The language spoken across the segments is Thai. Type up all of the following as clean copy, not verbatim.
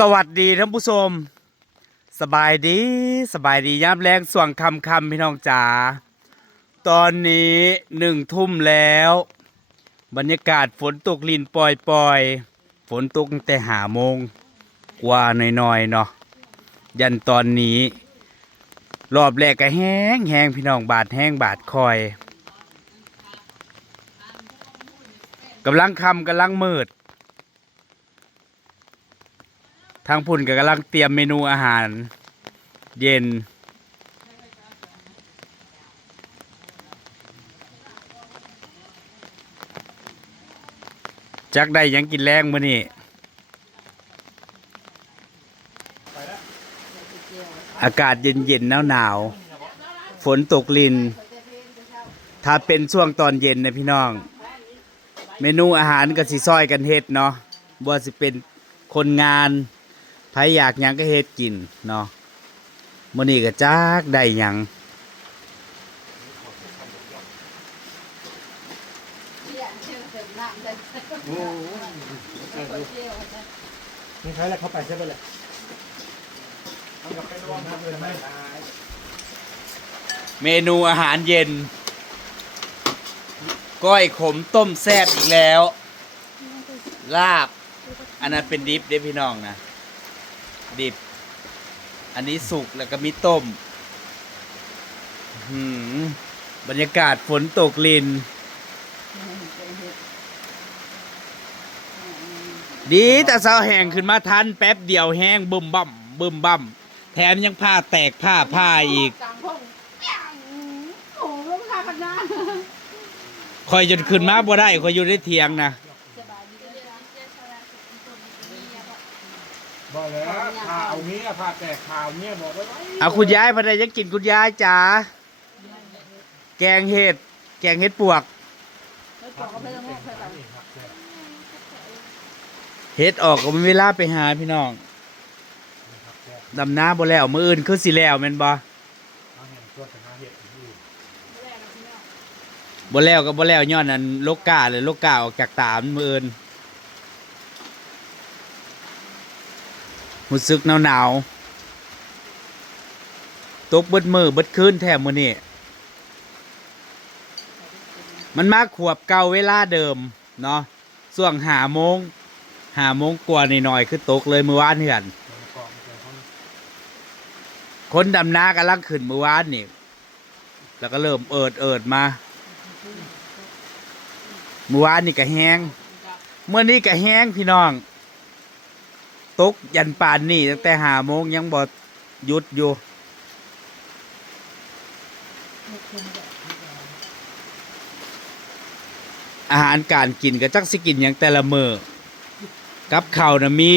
สวัสดีท่านผู้ชมสบายดียามแรงส่วงคำพี่น้องจ๋าตอนนี้1 ทุ่มแล้วบรรยากาศฝนตกลินปล่อยฝนตกตั้งแต่5 โมงกว่าหน่อยๆเนาะยันตอนนี้รอบแรกก็แห้งพี่น้องบาดแห้งบาดคอยกำลังค่ำกำลังมืดทางพุ่นก็กำลังเตรียมเมนูอาหารเย็นจักได้ยังกินแรงมื้อนี้อากาศเย็นหนาวฝนตกลินถ้าเป็นช่วงตอนเย็นนะพี่น้องเมนูอาหารก็สิซอยกันเฮ็ดเนาะบ่สิเป็นคนงานไผอยากหยังก็เฮ็ดกินเนาะมื้อนี้ก็จักได้หยังนี่ใช้แล้วเข้าไปใช่ไหมล่ะเมนูอาหารเย็นก้อยขมต้มแซ่บอีกแล้วลาบอันนั้นเป็นดิบเด้พี่น้องนะดิบอันนี้สุกแล้วก็มีต้มบรรยากาศฝนตกลินดีแต่เสาแห้งขึ้นมาทันแป๊บเดียวแห้งบึมบั่มแถมยังผ้าแตกผ้าอีกคอยจนขึ้นมาบ่ได้คอยอยู่ในเถียงนะบอกแล้วข่าวเนี้ยพาแต่ข่าวเนี้ยบอกไว้เอาคุณยายพอได้ยังกินคุณยายจ๋าแกงเห็ดปวกเห็ดออกก็มีเวลาไปหาพี่น้องดำน้าบ่แล้วมื้ออื่นคือสิแล้วแม่นบ่บ่แล้วก็บ่แล้วย้อนอันโลกาเลยโลกาออกจากตามมื้ออื่นรู้สึกหนาวตกเบิดมื้อเบิดคืนแท้มื้อนี้มันมาขวบเก่าเวลาเดิมเนาะช่วง5 โมงกว่าหน่อยๆคือตกเลยมื้อวานเหือนคนดำนากำลังขึ้นมื้อวานนี่แล้วก็เริ่มเอิดมามื้อวานนี่ก็แห้งเมื่อนี้ก็แห้งพี่น้องตกยันป่านนี่ตั้งแต่5 โมงยังบ่หยุดอยู่อาหารการกินก็จักสิกินอย่างแต่ละมื้อกับข้าวน่ะมี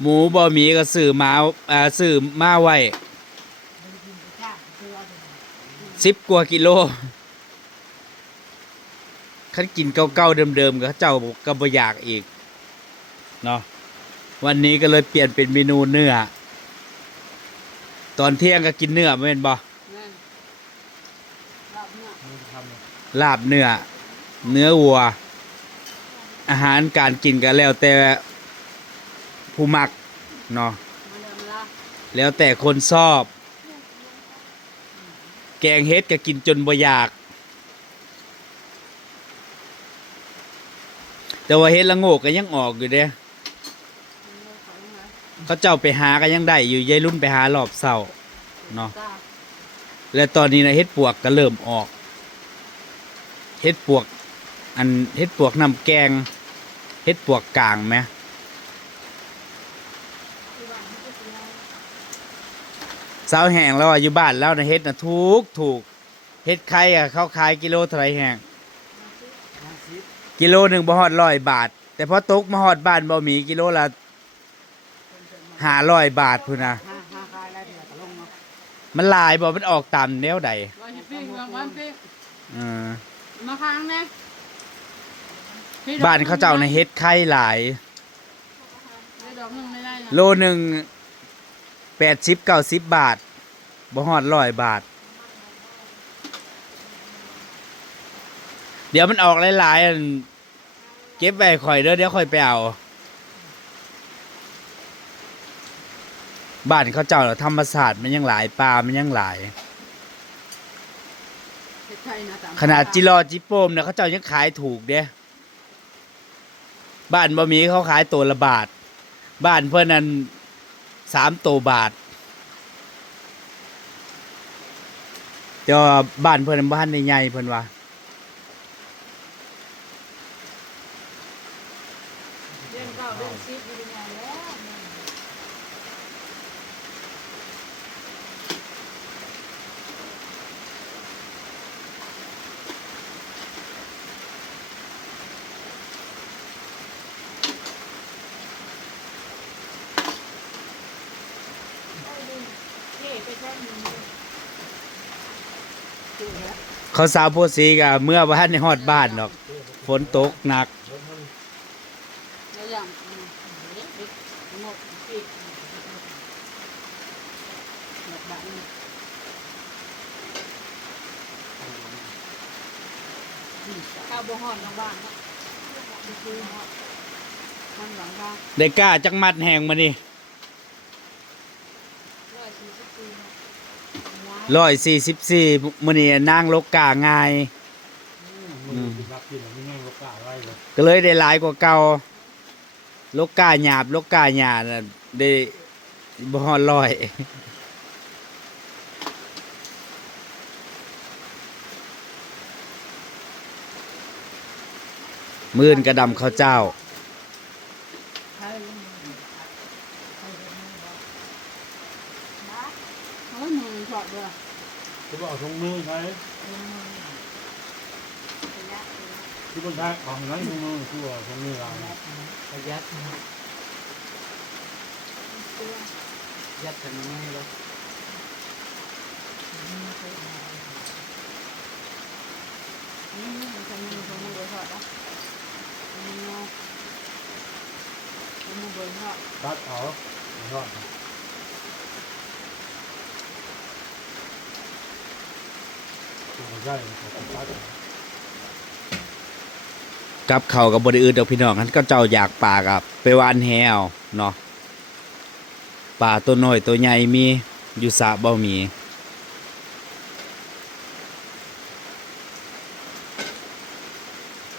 หมูบ่มีก็ซื้อมาไว้10 กว่ากิโลคันกินเก่าๆเดิมๆก็เจ้าก็บ่อยากอีกเนาะวันนี้ก็เลยเปลี่ยนเป็นเมนูเนื้อตอนเที่ยงก็กินเนื้อแม่นบ่ลาบเนื้อวัวอาหารการกินก็แล้วแต่ผู้มักเนาะแล้วแต่คนชอบแกงเฮ็ดก็กินจนบ่อยากแต่ว่าเฮ็ดละโงกก็ยังออกอยู่เด้เขาเจ้าไปหาก็ยังได้อยู่ยายรุ่นไปหารอบเช้าเนาะและตอนนี้นะเฮ็ดปวกก็เริ่มออกเฮ็ดปวกน้ำแกงเฮ็ดปวกกลางไหมสาวแห้งแล้วอยู่บ้านแล้วนะเฮ็ดนะถูกเฮ็ดไข่อะเขาขายกิโลเท่าไหร่แห้งกิโลหนึ่งบ่ฮอด100 บาทแต่พอตกมาฮอดบ้านบ่มีกิโลละ500 บาทพุ่นนะมันหลายบ่มันออกตามแนวใดมาค้างนะบ้านเขาเจ้าในเฮ็ดไข่หลายโลหนึ่ง80-90 บาทบ่ฮอด100 บาทเดี๋ยวมันออกหลายๆเก็บไว้ข่อยเดี๋ยวข่อยไปเอา บ้านเขาเจ้าน่ะธรรมศาสตร์มันยังหลายปลามันยังหลาย ใช่นะตาม ขนาดจิรอจิโปมเนี่ยเขาเจ้ายังขายถูกเด้บ้านบะหมี่เขาขายตัวละบาท บ้านเพื่อนนั้น3 ตัวบาทแต่ว่าบ้านเพื่อนนั้นบ้านใหญ่ๆเพื่อนว่า เดือนเก้าเดือนสิบอยู่ยังไงแล้ว เขาสาวโพสีกะเมื่อบ้านในฮอดบ้านดอกฝนตกหนัก แล้วอย่างเด็กงบปีกแบบแบบนี้ข้าวบ่ฮ้อนทางบ้านเนาะคือมันหลังบ้าน ได้กล้าจักมัดแหงมานี่ 144มื้อนี้นางลกกาง่าย มึงกินรับกินแล้วไม่แง่งลูกกาไว้เลย ก็เลยได้หลายกว่าเก่าลกกาหยาบลกกาหยาน่ะได้บ่ฮอดร้อยมื้อนกระดำข้าวเจ้า เอามือถอดด้วย ที่บอกทงมือใช้ที่คนไทยของนั้นทงมือที่ว่าทงมือเรา ประหยัดนะยัดกันง่ายเลย นี่มันจะมีคนมือถอดอ่ะมีเงาคนมือถอด ตัดเอาทอดตัวใหญ่ตัด กับเขาวกับบริอืดดอกพี่น้องนั้นก็เจ้าอยากปลากับไปหวานแหวเนาะปลาตัวน้อยตัวใหญ่มีอยู่สระบ่มี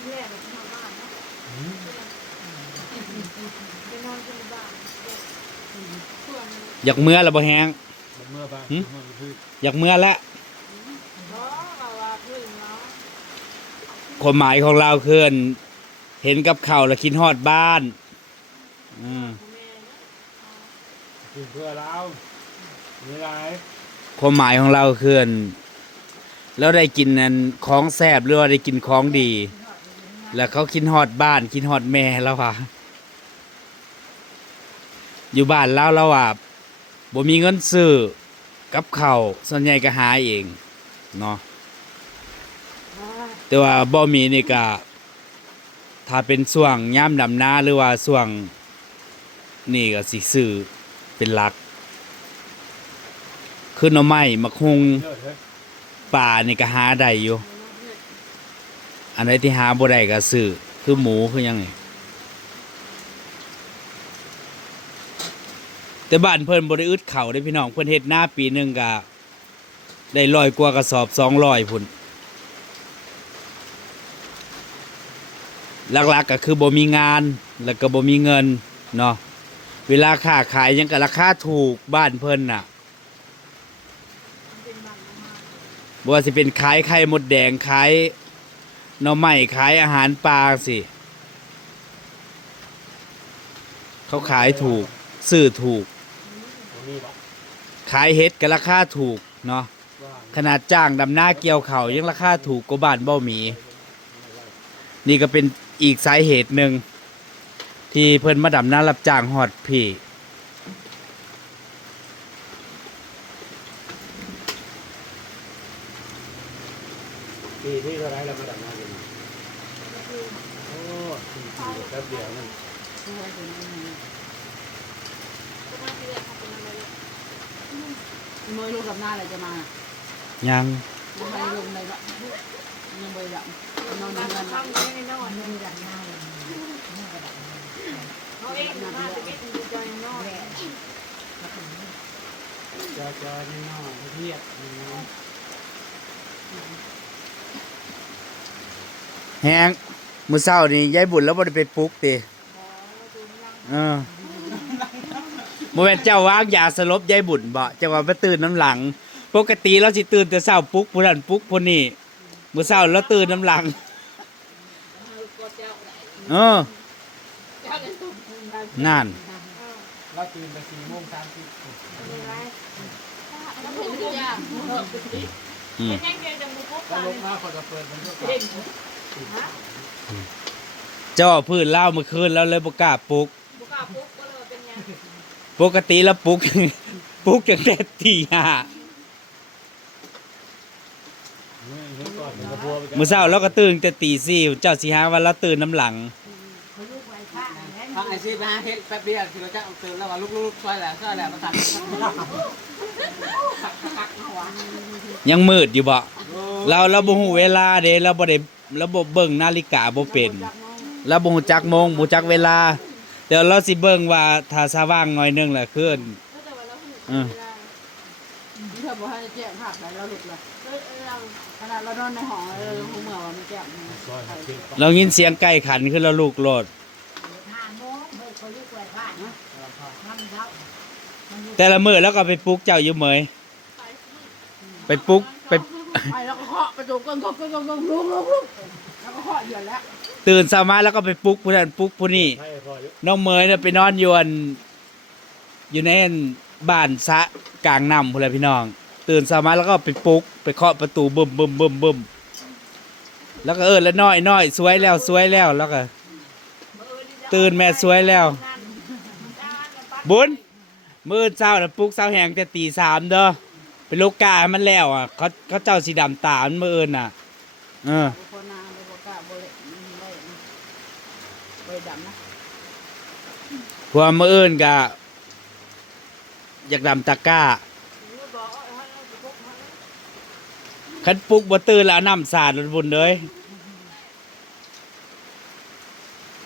แยกไปที่บ้านเนาะไปนอนที่บ้านส่วน อยากเมื่อแล้วบ่แห้ง เมื่อไปเมื่อคือ อยากเมื่อแล้ว เพราะเราว่าพึ่งเนาะ ความหมายของเราคือเห็นกับเขาวแล้วคิดฮอดบ้านแม่เนาะ กินเพื่อเรามีอะไร ความหมายของเราคือแล้วได้กินนั่นของแซ่บหรือว่าได้กินของดี แล้วเขาคิดฮอดบ้านคิดฮอดแม่แล้วว่ะอยู่บ้านแล้วว่าบ่มีเงินซื้อกับข้าวส่วนใหญ่ก็หาเองเนาะแต่ว่าบ่มีนี่ก็ถ้าเป็นช่วงยามดำนาหรือว่าช่วงนี่ก็สิซื้อเป็นหลักคือหน่อไม้มะฮุง เยอะเลย ป่านี่ก็หาได้อยู่อันไหนที่หาบ่ได้ก็ซื้อคือหมูคือหยังนี่แต่บ้านเพิ่นบ่ได้อึดข้าวเด้พี่น้องเพิ่นเฮ็ดนาปีหนึงก็ได้100 กว่ากระสอบ200พุ่นหลักๆก็คือบ่มีงานแล้วก็บ่มีเงินเนาะเวลาค้าขายหยังก็ราคาถูกบ้านเพิ่นน่ะบ่ว่าสิเป็นขายไข่มดแดงขายหน่อไม้ขายอาหารปลาสิเขาขายถูกซื้อถูก ตรงนี้ปะ ขายเห็ดก็ราคาถูกเนาะ ว่า ขนาดจ้างดำหน้าเกี่ยวเขาวยังราคาถูกกว่าบ้านเบ้าหมี นี่ก็เป็นอีกสาเหตุหนึ่งที่เพิ่นมาดำหน้ารับจ้างฮอดพี่ ปีที่เท่าไรเรามาดับน้ำกันโอ้ปีแป๊บเดียวนั่น มือลูกกับหน้าอะไรจะมา ยัง ยังไม่ลงเลยละยังไม่ละนอนเงินละเขาเองมาจะเป็นใจนอก จอนี่น้อยเรียบน้อย แฮงมื้อเช้านี่ยายบุญแล้วบ่ได้ไปปลุกติบ่แม่นเจ้าวางยาสลบยายบุญบ่เจ้าว่าไปตื่นน้ำหลัง ปกติเราสิตื่นแต่เช้าปลุกผู้นั้นปลุกผู้นี้มื้อเช้าเราตื่นน้ำหลัง ก็เจ้าได้ เออ เจ้าเลยตุ้ม นั่น เราตื่นไป4:30 แล้วเป็นทุกอย่าง อืม เป็นยังไงจังบุก ก็ลงมาพอจะเปิดมันก็ เห็น เจ้าพื้นเล่าเมื่อคืนแล้วเลยบ่กล้าปลุก บุกล้าปุ๊บก็เลยเป็นยัง ปกติแล้วปลุก ปลุกตั้งแต่ตีห้า เห็นก่อนเป็นกระพัวไป มื้อเช้าเราก็ตื่นแต่ตีสี่เจ้าสิหาว่าเราตื่นน้ำหลัง ทางไอซีไปหาเฮ็ดแป๊บเดียวที่เราจะเอาตื่นแล้วว่าลูกๆช่วยแหละมาตัด ยังมืดอยู่บ่เราบ่ฮู้เวลาเด้เราบ่ได้เราบ่เบิ่งนาฬิกาบ่เป็นเราบ่ฮู้จักโมงบ่ฮู้จักเวลาเดี๋ยวเราสิเบิ่งว่าถ้าสว่างหน่อยหนึงแหละคือเออ นี่เธอบอกให้แจ้งภาพไหนเราหลุดเลยขนาดเรานอนในห้องห้องเมื่อวันไม่แจ้ง ซอยหักทิ้ง เรายินเสียงไก่ขันคือเราลูกโลดแต่ละมื้อแล้วก็ไปปลุกเจ้าอยู่เหมยไปปลุกไป ไปแล้วก็เคาะประตูกึ่งลุกแล้วก็เคาะเหยียดแล้ว ตื่นเช้ามาแล้วก็ไปปลุกผู้นั้นปลุกผู้นี้ ให้พออยู่ น้องเมยน่ะไปนอนอยู่ในบ้านสะกลางน้ำพุ่นแหละพี่น้อง ตื่นเช้ามาแล้วก็ไปปลุกไปเคาะประตูบึ้มแล้วก็แล้วน้อยสวยแล้วแล้วก็ ตื่นแม่สวยแล้ว บุญมื้อเช้าน่ะปลุกเช้าแหงแต่ตี3เด้อไปลูกกาให้มันแล้วอ่ะเขาเจ้าสีดำตามันมื้ออื่นน่ะเออ คนนาโบกะโบเล่ใบดำนะ พวกมื้ออื่นก็อยากดำตะกร้าคันปลุกบ่ตื่นแล้วเอาน้ำสาดรถบุญเลย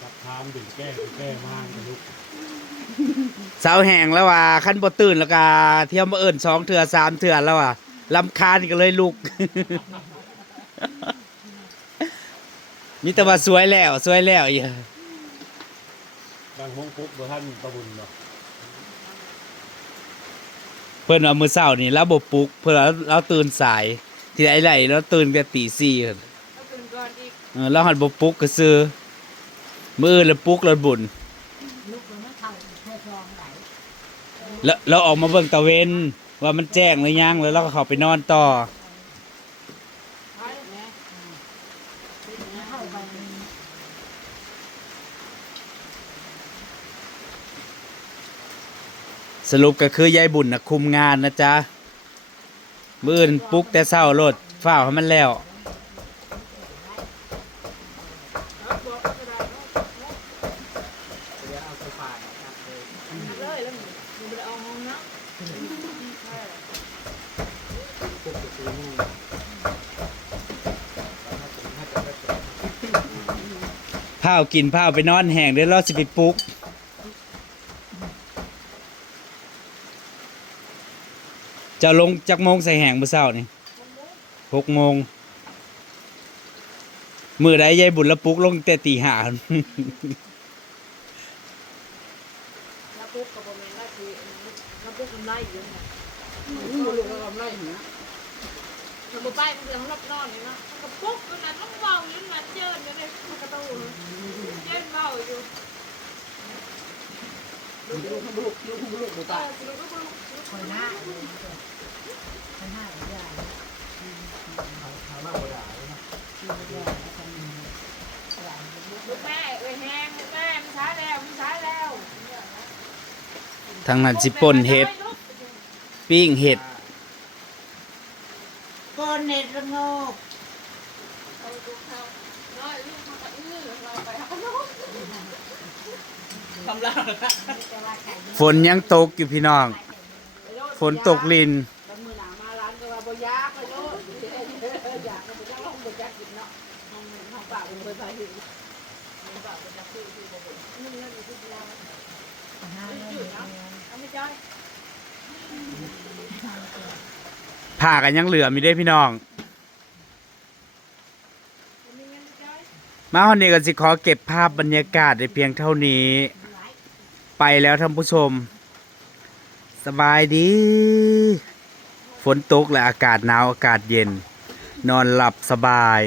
จับทามดึงแก้มากกันลูก เช้าแหงแล้วว่าคันบ่ตื่นแล้วก็เที่ยวมื้ออื่น2เทื่อ3เทื่อแล้วอ่ะรำคาญก็เลยลุก มีแต่ว่าสวยแล้วอีก บางห้องปุ๊บบ่ท่านประบุญเนาะ เพิ่นว่ามื้อเช้านี่เราบ่ปลุกเพิ่นว่าเราตื่นสาย ที่ไหลเราตื่นแต่ตี4พุ่น ก็ตื่นก่อนอีก เราหันบ่ปลุกก็ซื่อมื้ออื่นแล้วปลุกรถบุญแล้วเราออกมาเบิ่งตะเวนว่ามันแจ้งหรือยังแล้วเราก็เข้าไปนอนต่อ สรุปก็คือยายบุญนะคุมงานนะจ๊ะมื้ออื่นปลุกแต่เช้ารถฝ้าวให้มันแล้ว เอาไปผ่านครับเลย เลยแล้วมันไปเอาห้องนะ ปุ๊บจะซื้อนู่น ผ้าวกินผ้าวไปนอนแห้งเดี๋ยวเราสิไปปลุกจะลงจักโมงใส่แห้งมื้อเช้านี่6 โมงมื้อใดยายบุญละปลุกลงแต่ตี 5 แล้วปุ๊บกับบอมเมนต์คือแล้วปุ๊บกำไรอยู่นะลูกกำไรอยู่นะมันไปมันเดือดของนอนเลยนะมันก็ปุ๊บมันนั้นต้องเบาอยู่นั้นเจินเลยมันก็ต้องเจินเบาอยู่ลูกหมูป่า คนหน้าแม่เอ้ยแห้งแม่มันช้าแล้ว ทางนั้นสิป่นเห็ดปิ้งเห็ด ก้อนเน็ตระโงกเอาลูกเขาน้อยลูกมันก็เราไปหาน้อง ทำลาย ฝนยังตกอยู่พี่น้อง ฝนตกลิน แล้วมือหนามาร้านก็ว่าบ่ยากเลยโยอยากมันจะลองบ่ยากกินเนาะห้องปากมันเคยไปถึงห้องปากมันจะคือบ่บ่นี่มันอยู่ที่เราอยู่เนาะเอาไม่จ้อย ผ่ากันยังเหลือมีได้พี่น้อง มาวันนี้ก็สิขอเก็บภาพบรรยากาศในเพียงเท่านี้ ไปแล้วท่านผู้ชม สบายดี ฝนตกและอากาศหนาวอากาศเย็น นอนหลับสบาย